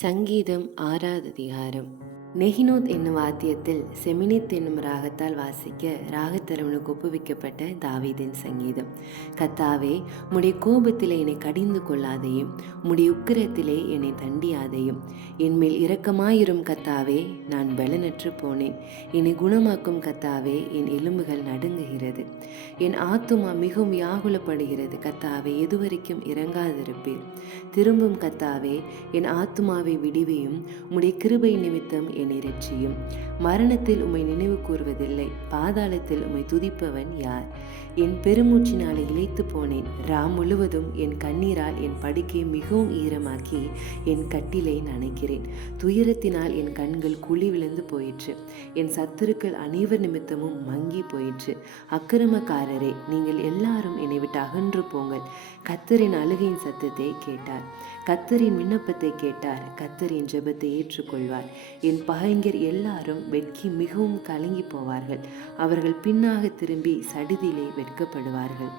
சங்கீதம் ஆறாவது அதிகாரம். நெஹினோத் என்னும் வாத்தியத்தில் செமினித் என்னும் ராகத்தால் வாசிக்க ராகத்தரவனுக்கு ஒப்புவிக்கப்பட்ட தாவீதின் சங்கீதம். கத்தாவே உம்முடைய கோபத்திலே என்னை கடிந்து கொள்ளாதையும் உம்முடைய உக்கிரத்திலே என்னை தண்டியாதையும். என்மேல் இரக்கமாயிரும் கத்தாவே நான் பலனற்று போனேன். என்னை குணமாக்கும் கத்தாவே என் எலும்புகள் நடுங்குகிறது. என் ஆத்துமா மிகவும் வியாகுலப்படுகிறது. கத்தாவே எதுவரைக்கும் இறங்காதிருப்பீர். திரும்பும் கத்தாவே என் ஆத்துமாவை விடுவியும் உம்முடைய கிருபை நிமித்தம் என் ரட்சியும் மரணத்தில் உம்மை நினைவு கூறுவதில்லை பாதாளத்தில் உம்மை துதிப்பவன் யார்? என் பெருமூச்சினாலே இழைத்து போனேன் ரா முழுவதும் என் கண்ணீரால் என் படுக்கை மிகவும் ஈரமாக்கி என் கட்டிலை நனைக்கிறேன். துயரத்தினால் என் கண்கள் குழி விழுந்து போயிற்று என் சத்துருக்கள் அனைவர் நிமித்தமும் மங்கி போயிற்று. அக்கிரமக்காரரே நீங்கள் எல்லாரும் என்னை விட்டு அகன்று போங்கள். கத்தரின் அழுகையின் சத்தத்தை கேட்டார். கத்தரின் விண்ணப்பத்தை கேட்டார். கத்தரின் ஜெபத்தை ஏற்றுக்கொள்வார். என் பகைஞர் எல்லாரும் வெட்கி மிகவும் கலங்கி போவார்கள். அவர்கள் பின்னாக திரும்பி சடுதியிலே வெட்கப்படுவார்கள்.